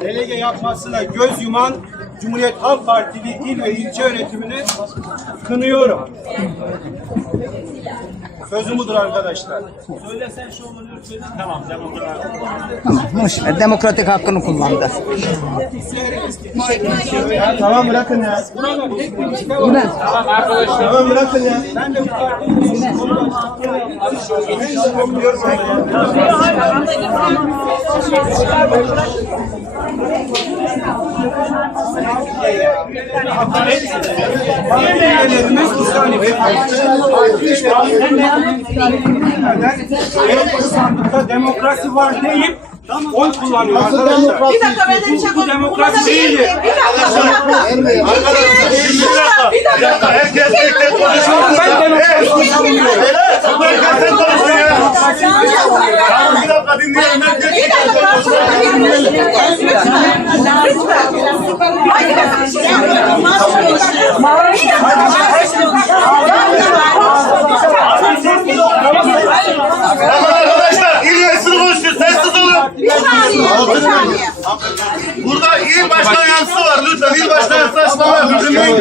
delege yapmasına göz yuman Cumhuriyet Halk Partili il ve ilçe yönetimini kınıyorum. Sözüm budur arkadaşlar. Söylesen şu olur lütfen. Tamam, Tamam, boş ver. Demokratik hakkını kullandı. Tamam bırakın ya. Güven. Tamam bırakın ya. Ben de bu partinin Üyelerimiz bir saniye beyefendi. Evet, bu sandıkta demokrasi var deyip oy kullanıyor arkadaşlar. Bir dakika ben de bir şey Bu demokrasi değil. Bir dakika, bir dakika. Bir dakika. Herkes tek tek konuşuyor. Ben demokrasi savunuyorum. Herkes tek konuşuyor. Tamam bir dakika dinleyelim. Bir dakika. konuşuyor. Lütfen. Ay bir dakika. bir şey yapıyorum. Bakın arkadaşlar il yöneticisi konuşuyor. Sessiz olun. Bir saniye. Bir saniye. Burada il başkan yansısı var. Lütfen il başkan yansısı açıklama yapın. Dinleyin.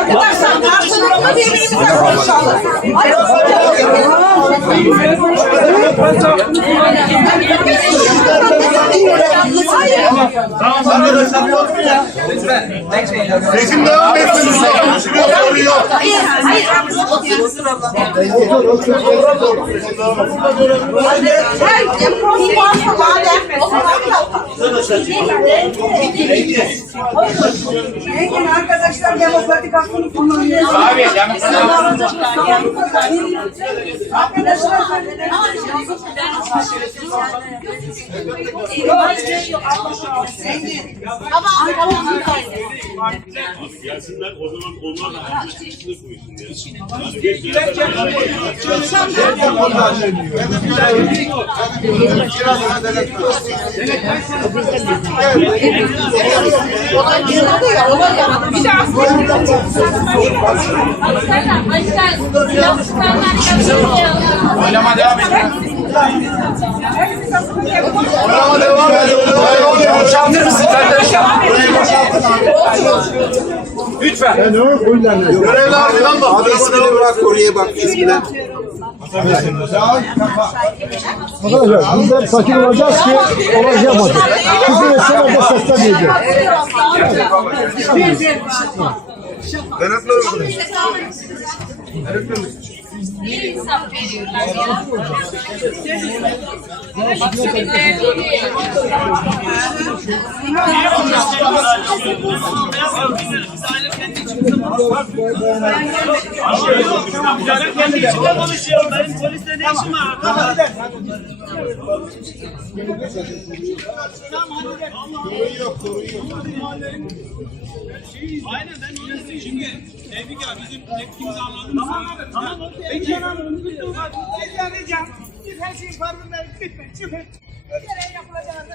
Arkadaşlar karşılıklı birbirimize konuşalım. Tamam arkadaşlar bir oturun ya. Seçim devam etsin. Hayır, hayır. Hayır, yapım varsa madem, o zaman bir dakika. Peki arkadaşlar demokratik hakkını kullanıyor. Abi Arkadaşlar Gelsinler o zaman onlar da içine koysun ya. Bir siyasi Oylama devam ediyor. Oylama devam ediyor. Boşaltır mısın kardeşim? Burayı boşaltın Lütfen. Görevli arkadaşlar bak. Abi ismini bırak oraya bak ismine. Arkadaşlar bizler sakin olacağız ki olay yapmadık. Küfür etse orada seslenmeyeceğiz. Denetler uygulayın. Bir insan veriyorlar ya. Ne işim var? Aynen ben istiyorum. Şimdi Tevfik abi bizim tepkimizi anladın? Tamam abi. Tamam. Peki Rica çıkın.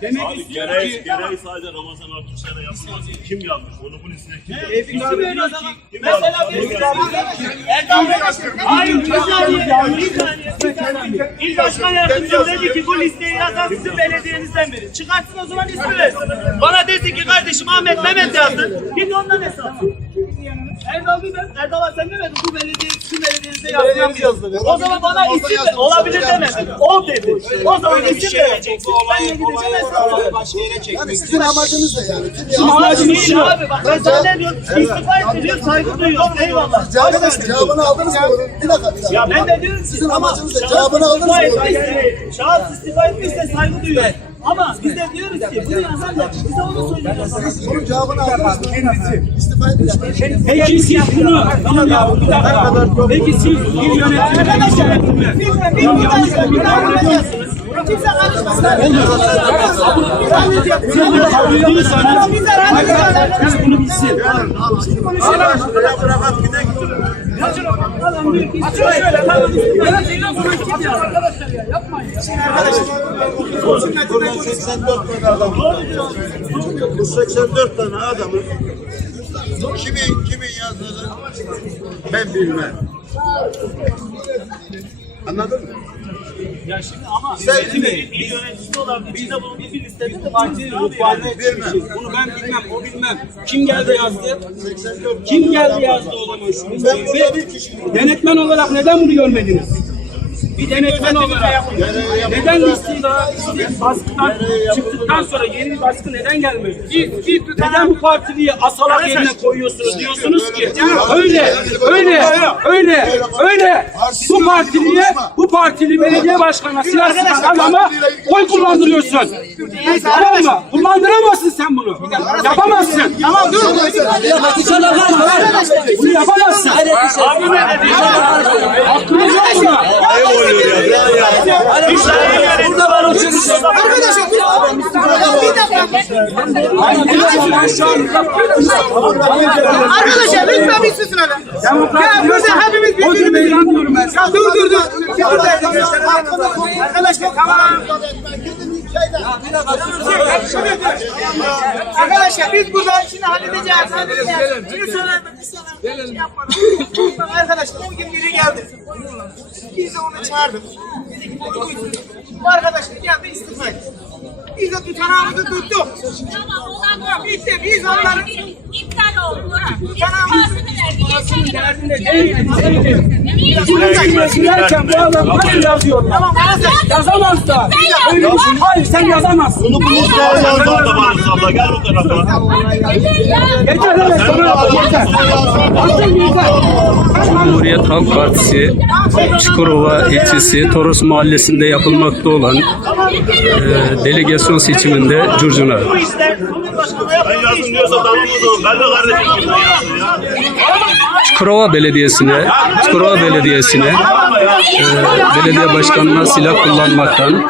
Demek Abi gereği, gereği sadece Ramazan Artuçlar'a yapılmaz. Kim yapmış? Onu bu listeye kim yapmış? Tevfik abi diyor ki Mesela Tevfik abi Erdal Bey Hayır bir saniye. Bir saniye. İl Başkan Yardımcım dedi ki bu listeyi yazan sizin belediyenizden biri. Çıkartsın o zaman ismi versin. Bana desin ki kardeşim Ahmet Mehmet yazdı. Şimdi ondan hesap. Erdal bir ben, Erdal abi sen demedin bu belediye sizin belediyenizde yazdı. O zaman bana isim ver- olabilir demedin. O dedi. O zaman isim vereceksin. Ben de gideceğim hesap Başka yere çekmek. Sizin amacınız ne yani? Kim Bizim amacımız şu. Abi bak ben sana ne diyorum? İstifa ettiriyor, saygı duyuyorum. Eyvallah. Cevabını, cevabını aldınız mı? Bir dakika, bir dakika. Ya ben de diyorum ki Sizin tamam, amacınız ne? şahıs Cevabını aldınız mı? istifa etmişse- Şahıs istifa etmişse saygı duyuyor. Ama biz de diyoruz ki bunu yazan da bize onu söyleyeceğiz. Bunun cevabını aldınız mı? Kendisi. İstifa etmiş mi? Peki siz bunu, tamam ya bir dakika. Peki siz il yönetimine, il yönetimine, bunu yanlış bir davranıyorsunuz. Kimse karışmasın. Siz bunu kabul ediyorsanız, biz bunu bilsin. Açın şöyle, tamam. Arkadaşlar ya, yapmayın ya. Buradan 84 tane adam. Bu 84 tane adamın kimin kimin yazdığını ben bilmem. Anladın mı? Ya şimdi ama Sen kimi? bir yöneticisi olarak içinde bulunduğu bir listede de parti Ruhbanlığı çıkmışız. Bunu ben bilmem, o bilmem. Kim geldi yazdı? Kim geldi yazdı o zaman şu listeyi? Bir denetmen olarak neden bunu görmediniz? Bir denetmen olarak neden liste baskıdan çıktıktan sonra yeni bir baskı neden gelmedi? Neden bu partiliyi asalak yerine koyuyorsunuz? Diyorsunuz ki öyle, öyle, öyle, öyle. Bu partiliye, bu partili belediye başkanı, siyasi adama oy kullandırıyorsun. Tamam mı? Kullandıramazsın sen bunu. Yapamazsın. Tamam dur. Bunu yapamazsın. Hakkınız yok mu? Burada var o çocuk. Arkadaşım bir dakika. Ben şu an Arkadaşlar lütfen bir susun hele. Ya burada hepimiz ben. Ya dur dur dur. Arkadaşlar tamam. Arkadaşlar biz burada şimdi halledeceğiz. halledeceğiz. Şimdi yapmadım. Arkadaşlar o gün biri geldi. Biz de onu çağırdık. Dedik, Bu arkadaş geldi istifa etti. Biz de tutanağımızı tuttuk. Bitti biz onların İptal oldu. değilim, değilim. Derken bu adam nasıl yazıyor? Yazamaz da. Hayır sen yazamazsın. Bunu bu Mustafa yazdı da bana abla gel bu tarafa. Yeter evet sana yeter. Cumhuriyet Halk Partisi Çukurova ilçesi Toros mahallesinde yapılmakta olan e, delegasyon seçiminde Curcuna. Ben yazdım diyorsa tamam o zaman. Ben de kardeşim gibi yazdım ya. Çukurova Belediyesi'ne Çukurova Belediyesi'ne e, belediye başkanına silah kullanmaktan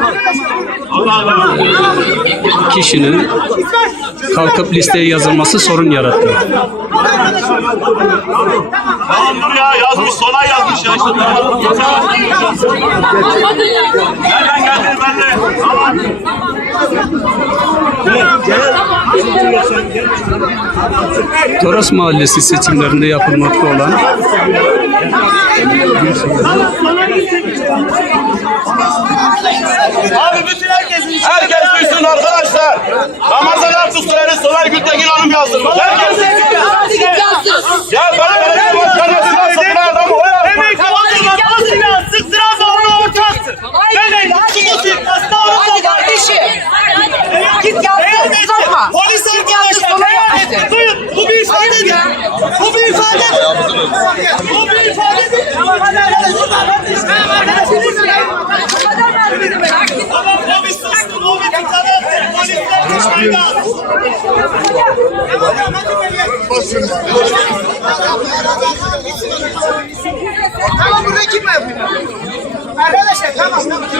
kişinin kalkıp listeye yazılması sorun yarattı. Tamam dur ya yazmış Sonay yazmış ya işte tamam. Gel ben de. Tamam. Toros Mahallesi seçimlerinde yapılmakta olan Abi bütün herkesin işi. Herkes duysun arkadaşlar. Ramazan Ertuğrul'u Sonay Gültekin Hanım yazdırmış. Herkes Ya ben belediye başkanı silah satın adam o Demek ki o zaman o silah sıktıran da onu ortaktı. Demek ki bu suikasta onun da var. Git yazdı, uzatma. Polis arkadaşlar merak etme. Duyun bu bir ifadedir. Bu bir ifadedir. Bu bir ifadedir. Tamam hadi arkadaşlar. Tamam arkadaşlar. Tamam polis sustu. Bu bir ifadedir. Polisler de şahit alsın. Tamam burada kim yapıyor? Arkadaşlar tamam tamam.